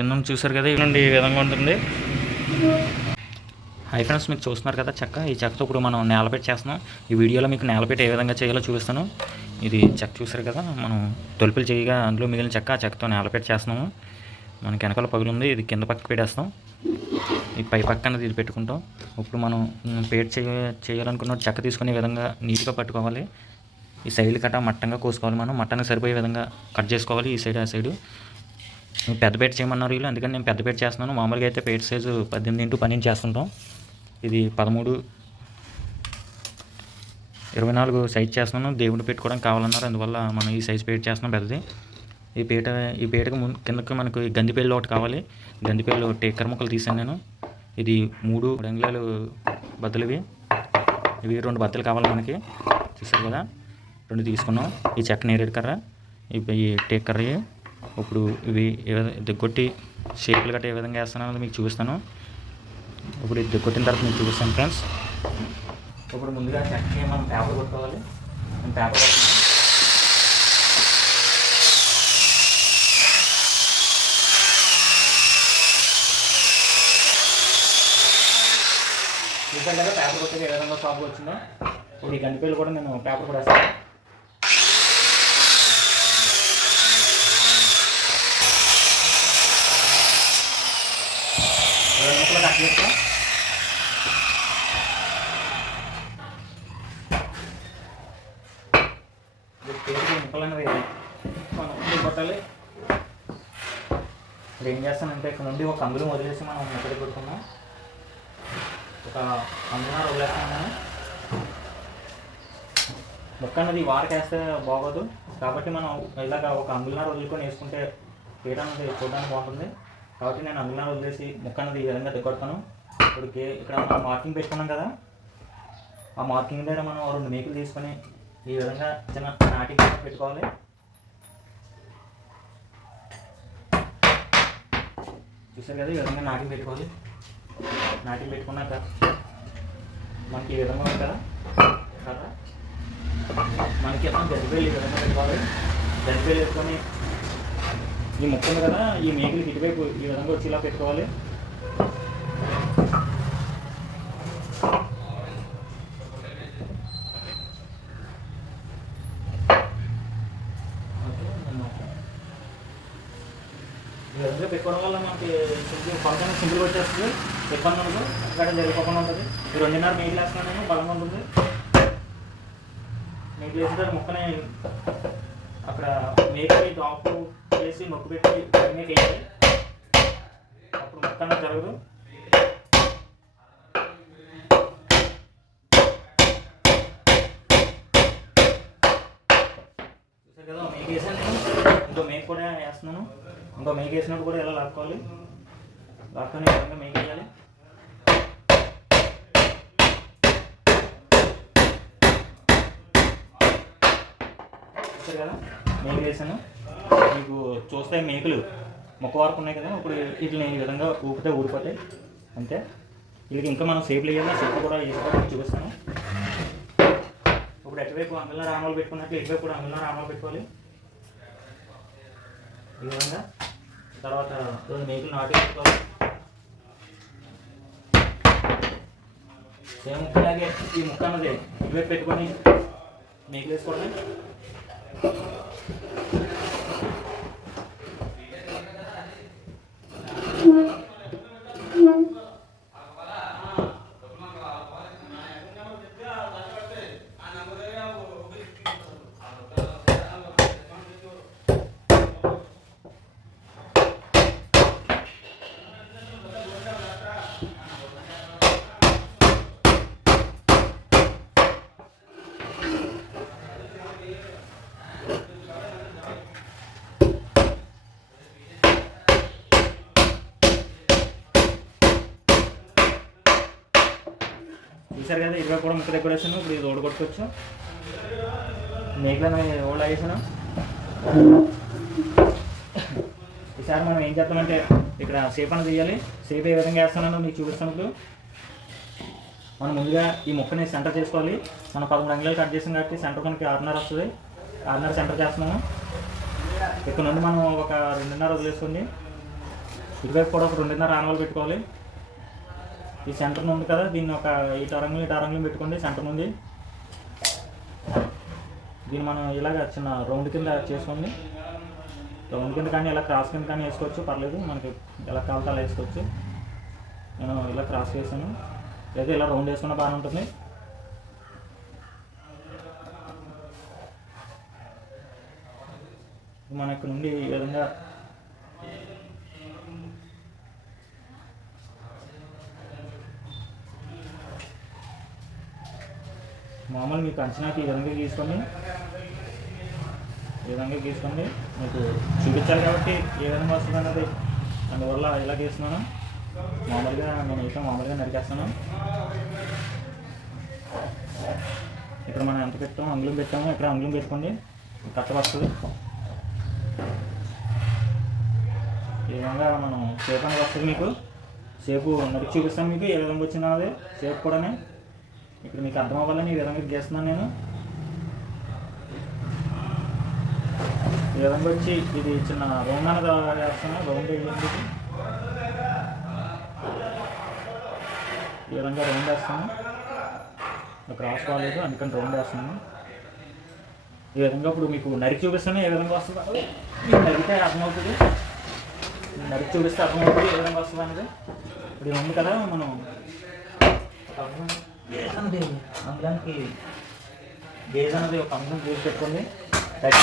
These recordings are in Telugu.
కింద చూసారు కదా ఇది నుండి ఈ విధంగా ఉంటుంది. హై ఫ్రెండ్స్ మీకు చూస్తున్నారు కదా చెక్క. ఈ చెక్కతో ఇప్పుడు మనం నేలపెట్టి చేస్తున్నాం. ఈ వీడియోలో మీకు నేలపెట్టి ఏ విధంగా చేయాలో చూపిస్తాను. ఇది చెక్క చూసారు కదా మనం తొలుపులు చేయగా అందులో మిగిలిన చెక్క ఆ చెక్కతో నేలపెట్టి చేస్తున్నాము. మనకి వెనకాల పగులు ఉంది ఇది కింద పక్క పెట్టేస్తాం. ఈ పై పక్కన ఇది పెట్టుకుంటాం. ఇప్పుడు మనం పేట చేయ చేయాలనుకున్న చెక్క తీసుకునే విధంగా నీట్గా పట్టుకోవాలి. ఈ సైడ్ కట్ట మట్టంగా కోసుకోవాలి మనం. మట్టానికి సరిపోయే విధంగా కట్ చేసుకోవాలి ఈ సైడ్ ఆ సైడు. పెద్ద పేట చేయమన్నారు వీళ్ళు. అందుకని నేను పెద్ద పేట చేస్తున్నాను. మామూలుగా అయితే పేట సైజు పద్దెనిమిది ఇంటూ పన్నెండు చేస్తుంటాం. ఇది పదమూడు ఇరవై నాలుగు సైజ్ చేస్తున్నాను. దేవుడు పెట్టుకోవడానికి కావాలన్నారు. అందువల్ల మనం ఈ సైజ్ పేట చేస్తున్నాం పెద్దది. ఈ పీట ఈ పీటకు ముందు కిందకి మనకు ఈ గందిపేళ్ళు ఒకటి కావాలి. గందిపేళ్ళు టేకర్ ముక్కలు తీసాను నేను. ఇది మూడు మూడు అంగుళాలు బద్దలు ఇవి ఇవి రెండు బద్దలు కావాలి మనకి. చూసారు కదా? రెండు తీసుకున్నాం. ఈ చెక్క నేరేడు కర్ర. ఈ టేక్ కర్ర ఇప్పుడు ఇవి ఏ విధంగా దిగ్గొట్టి షేపులు గట్రా ఏ విధంగా వేస్తానో మీకు చూపిస్తాను. ఇప్పుడు ఇది దిగ్గొట్టిన తర్వాత మీకు చూపిస్తాను ఫ్రెండ్స్. ఇప్పుడు ముందుగా చెక్కకి మనం పేపర్ కొట్టుకోవాలి. నేను పేపర్ కొట్టుకున్నాను కదా పేపర్ కొట్టేది ఏ విధంగా షాప్ వచ్చిందో. ఇప్పుడు ఈ గంటిపేలు కూడా నేను పేపర్ కూడా వేస్తాను. రెండు ముక్కలు అనేది కొట్టాలి ఇప్పుడు ఏం చేస్తానంటే ఇక్కడ నుండి ఒక అందులో వదిలేసి మనం ఎక్కడ పెడుతున్నాం ఒక అందున్నర వదిలేస్తాను ముక్క అన్నది వారకేస్తే బాగోదు కాబట్టి మనం ఇలాగ ఒక అంగుళన్నర వదులుకొని వేసుకుంటే పీట అనేది చూడడానికి బాగుంటుంది కాబట్టి నేను అందులో వదిలేసి ముక్కన్నది ఈ విధంగా దిగొడతాను ఇప్పుడు ఇక్కడ మనం మార్కింగ్ పెట్టుకున్నాం కదా. ఆ మార్కింగ్ దగ్గర మనం రెండు మేకులు తీసుకొని ఈ విధంగా చిన్న నాటి పెట్టుకోవాలి. చూసారు కదా ఈ విధంగా నాటి పెట్టుకోవాలి. నాటి పెట్టుకున్నాక మనకి ఈ విధంగా ఉంది కదా. కదా మనకి అప్పుడు గరిపేలు ఈ విధంగా పెట్టుకోవాలి. గరిపేలు వేసుకొని ఈ ముక్క ఉంది కదా ఈ మేకులకి ఇటువైపు ఈ విధంగా వచ్చి ఇలా పెట్టుకోవాలి. ఈ విధంగా పెట్టుకోవడం వల్ల మనకి సింపుల్ ఫంక్షన్ సింపుల్ వచ్చేస్తుంది. ఇబ్బంది ఉండదు అక్కడ జరిగిపోకుండా ఉంటుంది. ఈ రెండున్నర నీళ్ళు వేస్తున్నాను నేను బలంగా ఉంటుంది. నీళ్ళు వేసిన తర్వాత అక్కడ మేకకి ఆకు వేసి మొక్కు పెట్టి మేక వేయాలి అప్పుడు మొత్తంగా జరగదు. చూసారు కదా మేక వేసాను నేను. ఇంకో మేక కూడా వేస్తున్నాను. ఇంకో మేక వేసినప్పుడు కూడా ఎలా లాక్కోవాలి? లాక్కొని విధంగా మేక వేయాలి చూసారు కదా మేకలు వేసాను మీకు చూస్తే మేకలు మొక్క వరకు ఉన్నాయి కదా ఇప్పుడు వీటిని ఈ విధంగా ఊపితే ఊడిపోతాయి. అంతే. వీళ్ళకి ఇంకా మనం సేఫ్లు ఇవ్వాలి సేఫ్ కూడా వేసుకోవడానికి చూపిస్తాను. ఇప్పుడు ఎటువైపు అంగుళ రామాలు పెట్టుకున్నట్లు ఇటువైపు కూడా అంగళ రామాలు పెట్టుకోవాలి. ఈ విధంగా. తర్వాత రెండు మేకలు నాటి పెట్టుకోవాలి. సేమ్ ముక్కలాగే ఈ ముక్క అన్నది ఇటువైపు పెట్టుకొని మేకలు వేసుకోవడమే. చూసారు కదా ఇరవై కూడా ముక్క డెకరేషన్ ఇప్పుడు ఇది ఓడి కొట్టుకోవచ్చు మేకలను ఓళ్ళ వేసాను ఈసారి మనం ఏం చేస్తామంటే ఇక్కడ సేఫ్ అనేది తీయాలి. సేఫ్ ఏ విధంగా వేస్తానో మీకు చూపిస్తాను ఇప్పుడు. మనం ముందుగా ఈ ముక్కని సెంటర్ చేసుకోవాలి. మనం పదమూడు అంగుళాలు కట్ చేసాం కాబట్టి సెంటర్ మనకి ఆరున్నర వస్తుంది. ఆరున్నర సెంటర్ చేస్తున్నాము. ఇక్కడ నుండి మనం ఒక రెండున్నర వదిలేసుకోండి. ఇటువైపు కూడా ఒక రెండున్నర ఆనవాళ్ళు పెట్టుకోవాలి. ఈ సెంటర్ ఉంది కదా దీన్ని ఒక ఇటు అరంగులు ఇటు అరంగులు పెట్టుకోండి సెంటర్ ఉంది దీన్ని మనం ఇలాగ చిన్న రౌండ్ కింద చేసుకోండి. రౌండ్ కింద కానీ ఇలా క్రాస్ కింద కానీ వేసుకోవచ్చు పర్లేదు. మనకి ఎలా కావాలి అలా వేసుకోవచ్చు. నేను ఇలా క్రాస్ వేసాను లేదా ఇలా రౌండ్ వేసుకున్న బాగానే ఉంటుంది. మన ఇక్కడ నుండి ఈ విధంగా మామూలు మీకు అంచనాకి ఈ విధంగా గీసుకొని ఈ విధంగా గీసుకోండి. మీకు చూపించాలి కాబట్టి ఏ విధంగా వస్తుంది అన్నది అందువల్ల ఇలా గీస్తున్నాను. మామూలుగా నేను అయితే మామూలుగా నరికేస్తాను. ఇక్కడ మనం ఎంత పెట్టాము అంగుళం పెట్టాము ఇక్కడ అంగుళం పెట్టుకోండి. కట్ట వస్తుంది. ఈ విధంగా మనం సేపు అనేది వస్తుంది మీకు. సేపు నడిచి చూపిస్తాను మీకు ఏ విధంగా వచ్చినది అది సేపు కూడానే. ఇక్కడ మీకు అర్థం అవ్వాలని ఈ విధంగా గీస్తున్నాను నేను. ఈ విధంగా వచ్చి ఇది చిన్న రౌండ్ అనేది వేస్తాను రౌండ్ వేయండి ఈ విధంగా రౌండ్ వేస్తాను క్రాస్ కాలేదు అందుకని రౌండ్ వేస్తున్నాను. ఈ విధంగా ఇప్పుడు మీకు నరికి చూపిస్తాను ఏ విధంగా వస్తుందో. మీకు నరిగితే అర్థమవుతుంది. నరికి చూపిస్తే అర్థమవుతుంది ఏ విధంగా వస్తుంది అనేది. ఇప్పుడు ఇది ఉంది కదా మనం ఒక అంగం గేజ్ అనేది అంగానికి గేజ్ అనేది ఒక అంగం గేజ్ పెట్టుకోండి రైట్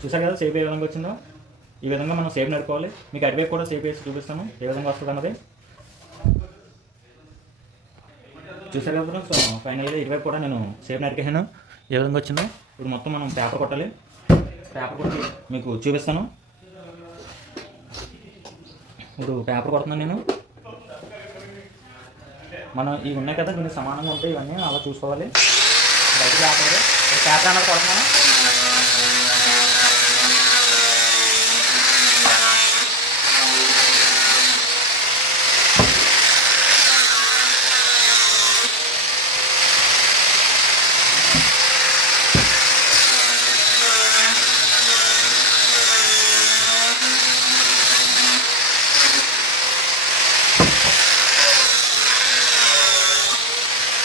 చూసారు కదా సేపు ఏ విధంగా వచ్చిందో? ఈ విధంగా మనం సేఫ్ నడుపుకోవాలి. మీకు అటువైపు కూడా సేఫ్ వేసి చూపిస్తాను ఏ విధంగా వస్తుంది అన్నది. చూసారు కదా సో ఫైనల్గా ఇటువైపు కూడా నేను సేఫ్ నరికేసాను ఏ విధంగా వచ్చిందో ఇప్పుడు మొత్తం మనం పేపర్ కొట్టాలి. పేపర్ కొట్టి మీకు చూపిస్తాను. ఇప్పుడు పేపర్ కొడుతున్నాను నేను. మనం ఇవి ఉన్నాయి కదా కొన్ని సమానంగా ఉంటాయి ఇవన్నీ అలా చూసుకోవాలి. బయట పేపర్ పేపర్ అన్నది కొడుతున్నాను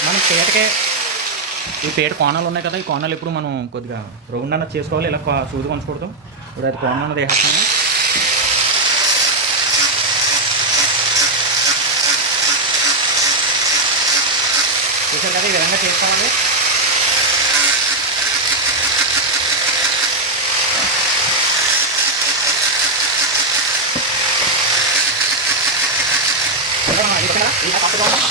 మనం పీటకే ఈ పీట కోణాలు ఉన్నాయి కదా ఈ కోణాలు ఇప్పుడు మనం కొద్దిగా రౌండ్ అన్నది చేసుకోవాలి ఇలా కా- సూది కొంచకూడదు ఇప్పుడు అది కోణం అన్నది వేసేస్తాను. చూసారు కదా ఈ విధంగా చేసుకోవాలి ఇక్కడ మనం ఇక్కడ ఇలా పట్టుకోవాలి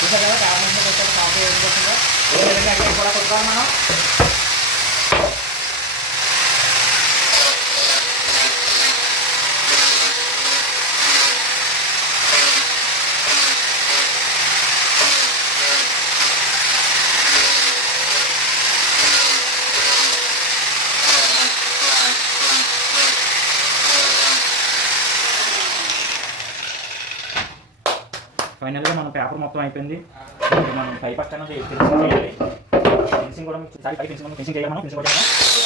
చూసారు కదా యాభై మంది వచ్చారు కాఫీ ఏం చేస్తుందో ఏ విధంగా అడిగి కూడా కొట్టుకోవాలి మనం ఫైనల్గా మన పేపర్ మొత్తం అయిపోయింది. మనం పై పక్కన ఫినిషింగ్ చేయాలి. ఫినిషింగ్ కూడా మీకు సారి పై ఫినిషింగ్ ఫినిషింగ్ ఫినిషింగ్ కూడా చేద్దాం.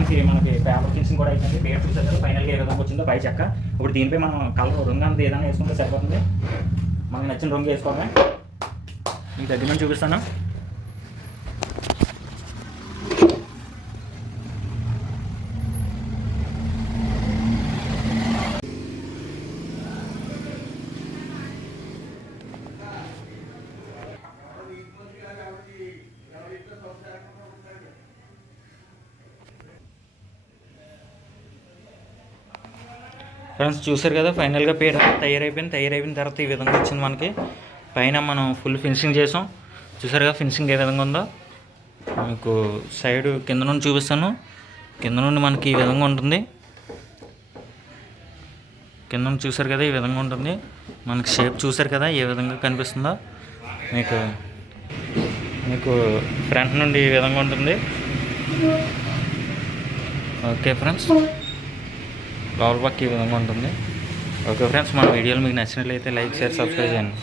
వచ్చేసి మనకి పేపర్ ఫినిషింగ్ కూడా అయిపోయింది పేరు చూసారు కదా ఫైనల్గా ఏ విధంగా వచ్చిందో పై చెక్క ఇప్పుడు దీనిపై మనం కలర్ రంగు అనేది ఏదైనా వేసుకుంటే సరిపోతుంది. మనకు నచ్చిన రంగు వేసుకోవాలి మీకు దగ్గర చూపిస్తాను. ఫ్రెండ్స్ చూసారు కదా ఫైనల్గా పేడ తయారైపోయింది తయారైపోయిన తర్వాత ఈ విధంగా వచ్చింది మనకి. పైన మనం ఫుల్ ఫినిషింగ్ చేసాం. చూసారు కదా ఫినిషింగ్ ఏ విధంగా ఉందో. మీకు సైడ్ కింద నుండి చూపిస్తాను. కింద నుండి మనకి ఈ విధంగా ఉంటుంది. కింద నుండి చూసారు కదా ఈ విధంగా ఉంటుంది. మనకి షేప్ చూసారు కదా ఏ విధంగా కనిపిస్తుందో. మీకు మీకు ఫ్రంట్ నుండి ఈ విధంగా ఉంటుంది. ఓకే ఫ్రెండ్స్ లోపల పక్క ఈ విధంగా ఉంటుంది. ఓకే ఫ్రెండ్స్ మన వీడియోలు మీకు నచ్చినట్లయితే లైక్ షేర్ సబ్స్క్రైబ్ చేయండి.